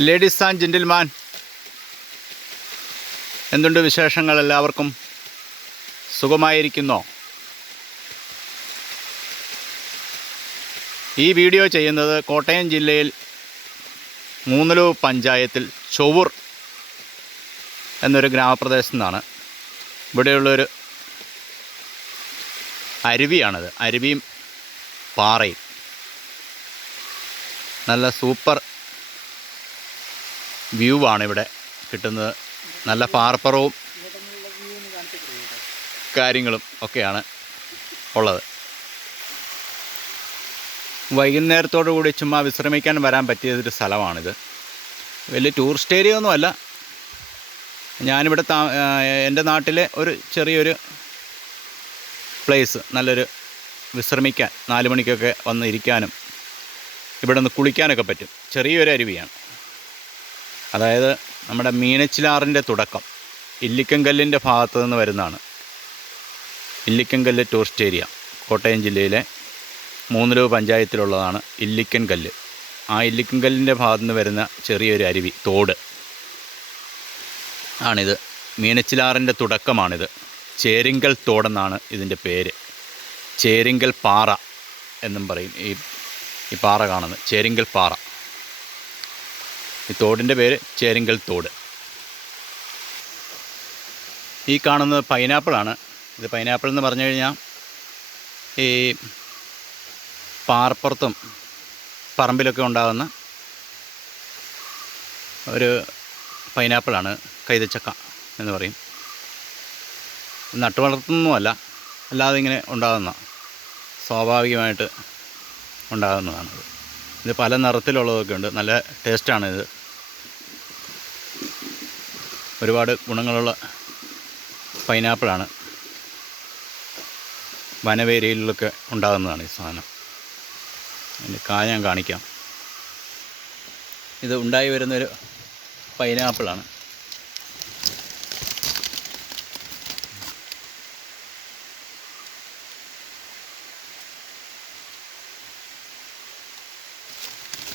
Ladies and gentleman എന്തുണ്ട് വിശേഷങ്ങൾ എല്ലാവർക്കും? സുഖമായിരിക്കുന്നോ? ഈ വീഡിയോ ചെയ്യുന്നത് കോട്ടയം ജില്ലയിൽ മൂന്നലൂ പഞ്ചായത്തിൽ ചൊവ്വൂർ എന്നൊരു ഗ്രാമപ്രദേശത്തു നിന്നാണ്. ഇവിടെയുള്ളൊരു അരുവിയാണത്. അരുവിയും പാറയും. നല്ല സൂപ്പർ വ്യൂ ആണ് ഇവിടെ കിട്ടുന്നത്. നല്ല പാർപ്പറവും കാര്യങ്ങളും ഒക്കെയാണ് ഉള്ളത്. വൈകുന്നേരത്തോടു കൂടി ചുമ്മാ വിശ്രമിക്കാൻ വരാൻ പറ്റിയതൊരു സ്ഥലമാണിത്. വലിയ ടൂറിസ്റ്റ് ഏരിയ ഒന്നുമല്ല ഞാനിവിടെ താ എന്റെ നാട്ടിലെ ഒരു ചെറിയൊരു പ്ലേസ്. നല്ലൊരു വിശ്രമിക്കാൻ നാല് മണിക്കൊക്കെ വന്ന് ഇരിക്കാനും ഇവിടെ നിന്ന് കുളിക്കാനൊക്കെ പറ്റും. ചെറിയൊരു അരുവിയാണ്. അതായത് നമ്മുടെ മീനച്ചിലാറിന്റെ തുടക്കം ഇല്ലിക്കൻകല്ലിന്റെ ഭാഗത്തു നിന്ന് വരുന്നതാണ്. ഇല്ലിക്കൻകല്ല് ടൂറിസ്റ്റ് ഏരിയ കോട്ടയം ജില്ലയിലെ മൂന്നിലവ് പഞ്ചായത്തിലുള്ളതാണ് ഇല്ലിക്കൻകല്ല് ആ ഇല്ലിക്കൻ കല്ലിന്റെ ഭാഗത്തു നിന്ന് വരുന്ന ചെറിയൊരു അരുവി തോട്. ആണിത്. മീനച്ചിലാറിന്റെ തുടക്കമാണിത്. ചേരിങ്കൽ തോടെന്നാണ് ഇതിന്റെ പേര്. ചേരിങ്കൽ പാറ എന്നും പറയും ഈ ഈ പാറ കാണുന്നത്. ചേരിങ്കൽ പാറ. ഈ തോടിന്റെ പേര് ചേരിങ്കൽ തോട്. ഈ കാണുന്നത് പൈനാപ്പിളാണ് ഇത് പൈനാപ്പിൾ എന്ന് പറഞ്ഞു കഴിഞ്ഞാൽ ഈ പാറപ്പുറത്തും പറമ്പിലൊക്കെ ഉണ്ടാകുന്ന ഒരു പൈനാപ്പിളാണ് കൈതച്ചക്ക എന്ന് പറയും. നട്ടുവളർത്തുന്നതുമല്ല അല്ലാതെ ഇങ്ങനെ ഉണ്ടാകുന്ന സ്വാഭാവികമായിട്ട് ഉണ്ടാകുന്നതാണത്. ഇത് പല നിറത്തിലുള്ളതൊക്കെ ഉണ്ട്. നല്ല ടേസ്റ്റാണ് ഇത്. ഒരുപാട് ഗുണങ്ങളുള്ള പൈനാപ്പിളാണ്. വനവേരിയയിലൊക്കെ ഉണ്ടാകുന്നതാണ് ഈ സാധനം. അതിന്റെ കായ ഞാൻ കാണിക്കാം. ഇത് ഉണ്ടായി വരുന്നൊരു പൈനാപ്പിളാണ്.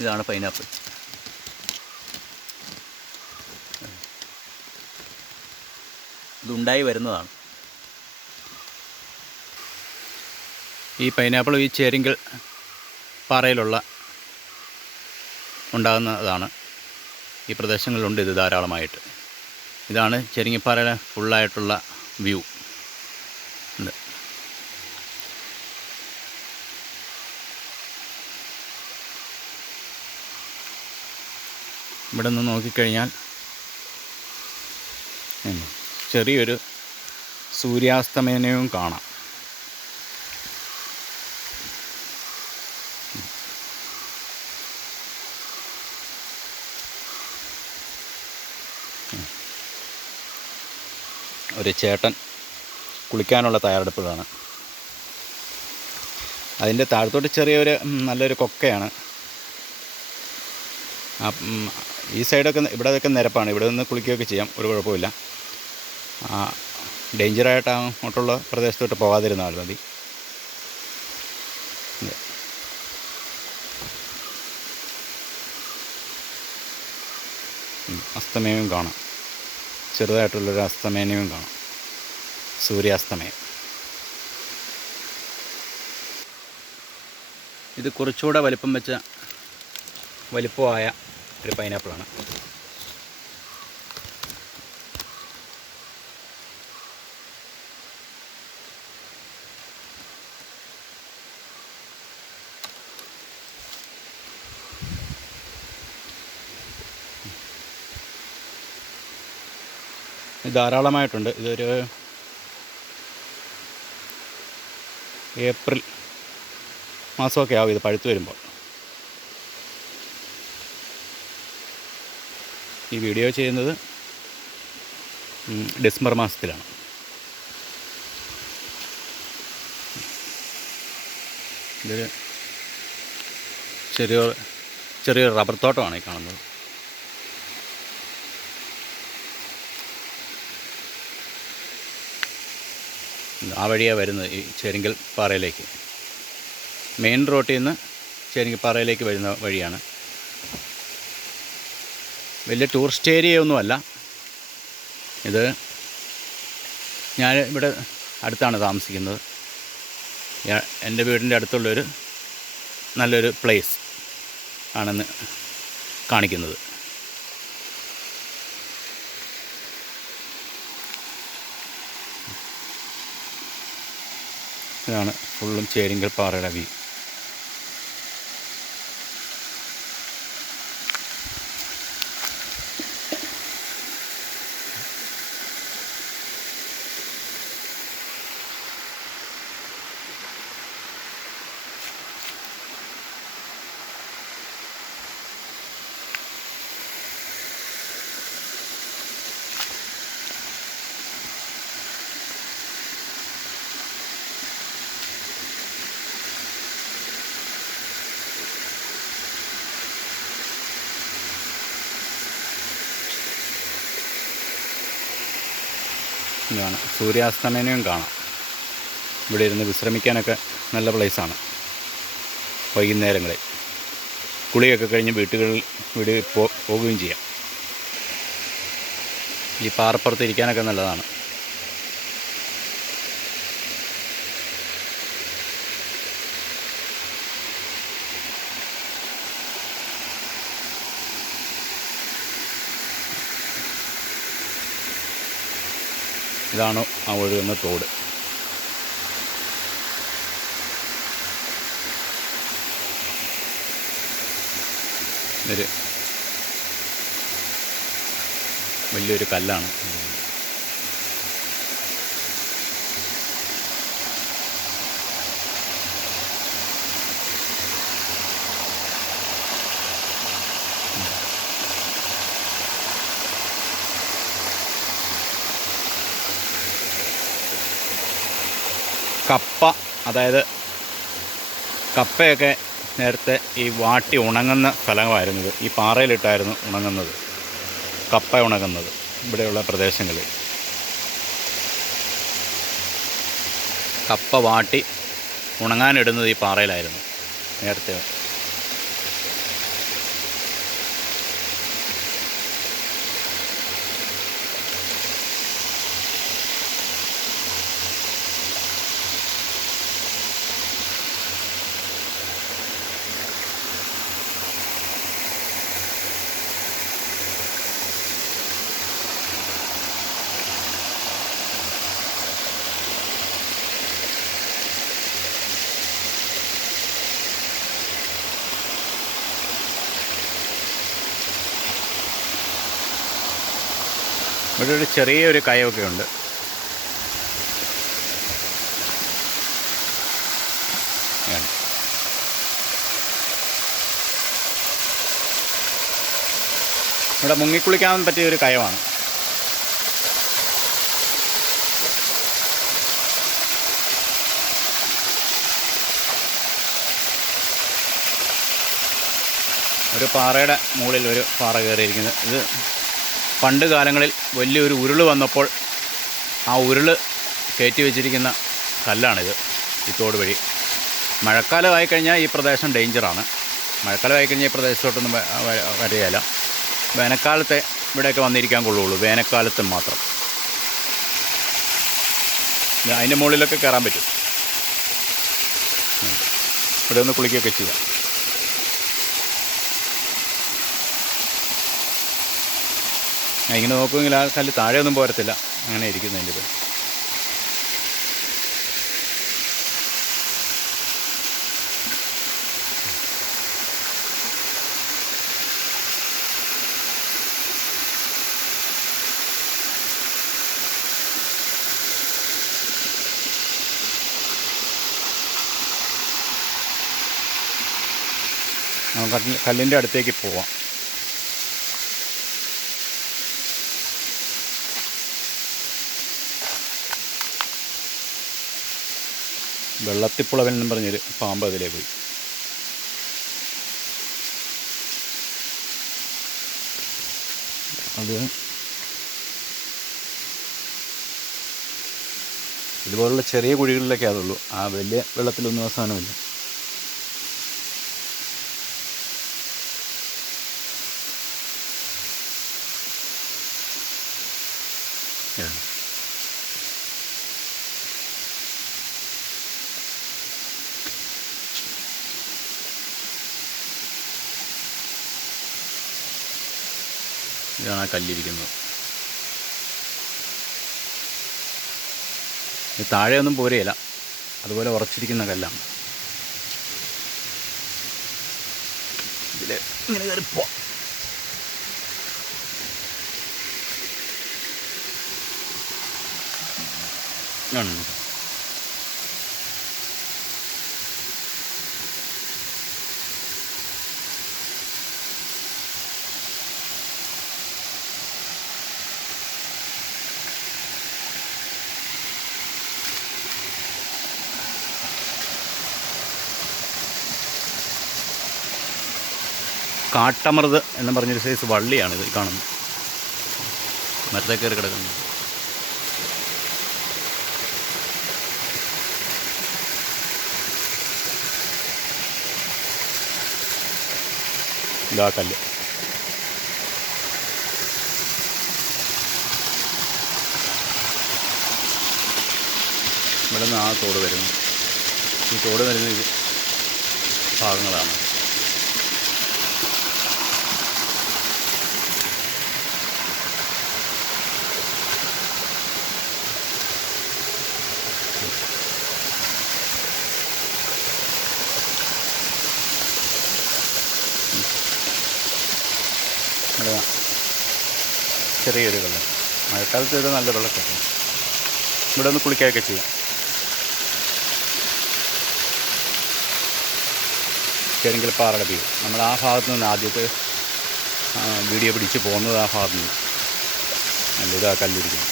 ഇതാണ് പൈനാപ്പിൾ ഇതുണ്ടായി വരുന്നതാണ്. ഈ പൈനാപ്പിൾ ഈ ചേരിങ്കൽ പാറയിലുള്ള ഉണ്ടാകുന്നതാണ്. ഈ പ്രദേശങ്ങളിലുണ്ട് ഇത് ധാരാളമായിട്ട്. ഇതാണ് ചെരിങ്ങിപ്പാറയുടെ ഫുള്ളായിട്ടുള്ള വ്യൂ ഇത്. ഇവിടെ നിന്ന് നോക്കിക്കഴിഞ്ഞാൽ ചെറിയൊരു സൂര്യാസ്തമയനവും കാണാം. ഒരു ചേട്ടൻ കുളിക്കാനുള്ള തയ്യാറെടുപ്പുകളാണ് അതിന്റെ താഴത്തോട്ട് ചെറിയൊരു നല്ലൊരു കൊക്കയാണ്. ഈ സൈഡൊക്കെ ഇവിടെ അതൊക്കെ നിരപ്പാണ്. ഇവിടെ നിന്ന് കുളിക്കുകയൊക്കെ ചെയ്യാം. ഒരു കുഴപ്പമില്ല ഡേഞ്ചറായിട്ട് അങ്ങോട്ടുള്ള പ്രദേശത്തോട്ട് പോകാതിരുന്നാൽ മതി. അസ്തമയവും കാണാം. ചെറുതായിട്ടുള്ളൊരു അസ്തമയനവും കാണാം. സൂര്യാസ്തമയം. ഇത് കുറച്ചുകൂടെ വലിപ്പം വെച്ച വലിപ്പമായ ഒരു പൈനാപ്പിളാണ് ധാരാളമായിട്ടുണ്ട്. ഇതൊരു ഏപ്രിൽ മാസമൊക്കെ ആവും ഇത് പഴുത്ത് വരുമ്പോൾ. ഈ വീഡിയോ ചെയ്യുന്നത് ഡിസംബർ മാസത്തിലാണ്. ഇതൊരു ചെറിയ ചെറിയൊരു റബ്ബർ തോട്ടമാണ് ഈ കാണുന്നത്. ആ വഴിയാണ് വരുന്നത് ഈ ചേരിങ്കൽ പാറയിലേക്ക്. മെയിൻ റോട്ടിൽ നിന്ന് ചേരിങ്കൽ പാറയിലേക്ക് വരുന്ന വഴിയാണ്. വലിയ ടൂറിസ്റ്റ് ഏരിയ ഒന്നുമല്ല ഇത് ഞാൻ ഇവിടെ അടുത്താണ് താമസിക്കുന്നത്. എന്റെ വീടിന്റെ അടുത്തുള്ളൊരു നല്ലൊരു പ്ലേസ് ആണെന്ന് കാണിക്കുന്നത്. ഇതാണ് ഫുള്ളും ചേരിങ്കൽ പാറയുടെ വ്യൂ. ഇതാണ് സൂര്യാസ്തമനവും കാണാം. ഇവിടെ ഇരുന്ന് വിശ്രമിക്കാനൊക്കെ നല്ല പ്ലേസാണ് വൈകുന്നേരങ്ങളിൽ. കുളിയൊക്കെ കഴിഞ്ഞ് വീട്ടുകളിൽ വീട് പോ പോവുകയും ചെയ്യാം. ഈ പാറപ്പുറത്ത് ഇരിക്കാനൊക്കെ നല്ലതാണ്. ഇതാണ് ആ ഒഴുകുന്ന തോട്. വലിയൊരു കല്ലാണ്. കപ്പ അതായത് കപ്പയൊക്കെ നേരത്തെ ഈ വാട്ടി ഉണങ്ങുന്ന സ്ഥലമായിരുന്നു ഇത് ഈ പാറയിലിട്ടായിരുന്നു ഉണങ്ങുന്നത്. കപ്പ ഉണങ്ങുന്നത് ഇവിടെയുള്ള പ്രദേശങ്ങളിൽ. കപ്പ വാട്ടി ഉണങ്ങാനിടുന്നത് ഈ പാറയിലായിരുന്നു നേരത്തെ. ഇവിടെ ഒരു ചെറിയൊരു കയമൊക്കെ ഉണ്ട്. ഇവിടെ മുങ്ങിക്കുളിക്കാൻ പറ്റിയ ഒരു കയമാണ് ഒരു പാറയുടെ മുകളിൽ ഒരു പാറ കയറിയിരിക്കുന്നത് ഇത് പണ്ട് കാലങ്ങളിൽ വലിയൊരു ഉരുൾ വന്നപ്പോൾ ആ ഉരുൾ കയറ്റി വെച്ചിരിക്കുന്ന കല്ലാണിത് ഈ തോട് വഴി. മഴക്കാലമായി കഴിഞ്ഞാൽ ഈ പ്രദേശം ഡേഞ്ചറാണ് മഴക്കാലമായി കഴിഞ്ഞാൽ ഈ പ്രദേശത്തോട്ടൊന്നും വരികയില്ല വേനൽക്കാലത്തെ ഇവിടെയൊക്കെ വന്നിരിക്കാൻ കൊള്ളുള്ളൂ വേനൽക്കാലത്ത് മാത്രം. അതിന്റെ മുകളിലൊക്കെ കയറാൻ പറ്റും. ഇവിടെ ഒന്ന് കുളിക്കുകയൊക്കെ ചെയ്യാം. ഇങ്ങനെ നോക്കുമെങ്കിൽ ആ കല്ല് താഴെ ഒന്നും പോരത്തില്ല. അങ്ങനെ ഇരിക്കുന്നു അതിന്റെ പേര് കല്ലിന്റെ അടുത്തേക്ക് പോവാം. വെള്ളത്തിപ്പുളവൻ എന്ന് പറഞ്ഞൊരു പാമ്പ് അതിലേ പോയി. അത് ഇതുപോലുള്ള ചെറിയ കുഴികളിലൊക്കെ അതുള്ളൂ. ആ വലിയ വെള്ളത്തിലൊന്നും അവസാനമില്ല ഇതാണ്. ഇതാണ് ആ കല്ലിരിക്കുന്നത്. ഇത് താഴെയൊന്നും പോരെയില്ല അതുപോലെ ഉറച്ചിരിക്കുന്ന കല്ലാണ്. ഇതിൽ ഇങ്ങനെ കയറിപ്പോ പോവാം. കാട്ടമൃത് എന്ന് പറഞ്ഞൊരു സൈസ് വള്ളിയാണ് ഇത് കാണുന്നത്. മരത്തെ കയറി കിടക്കുന്നത് ഇതാ കല്ല്. ഇവിടെ നിന്ന് ആ തോട് വരുന്നു. ഈ തോട് വരുന്ന ഭാഗങ്ങളാണ് അതാ ചെറിയൊരു വെള്ളം മഴക്കാലത്ത് ഇത് നല്ല വെള്ളക്കെട്ടാണ്. ഇവിടെ ഒന്ന് കുളിക്കുകയൊക്കെ ചെയ്യാം. ചെറിയ പാറയുടെ വ്യൂ നമ്മൾ ആ ഭാഗത്ത് നിന്ന് ആദ്യത്തെ വീഡിയോ പിടിച്ച് പോകുന്നത് ആ ഭാഗത്ത് നിന്ന്. അല്ല ഇതാ കല്ലിരിക്കുന്നു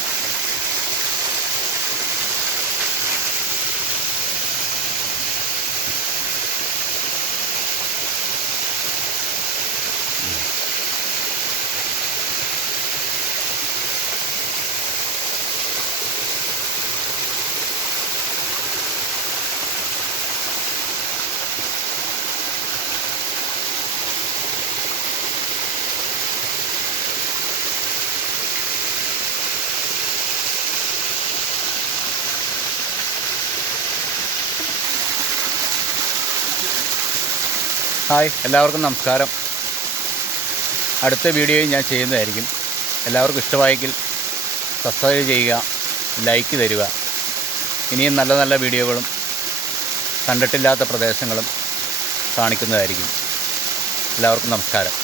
ഹായ് എല്ലാവർക്കും നമസ്കാരം. അടുത്ത വീഡിയോയും ഞാൻ ചെയ്യുന്നതായിരിക്കും. എല്ലാവർക്കും ഇഷ്ടമായെങ്കിൽ സബ്സ്ക്രൈബ് ചെയ്യുക ലൈക്ക് തരിക. ഇനിയും നല്ല നല്ല വീഡിയോകളും കണ്ടിട്ടില്ലാത്ത പ്രദേശങ്ങളും കാണിക്കുന്നതായിരിക്കും. എല്ലാവർക്കും നമസ്കാരം.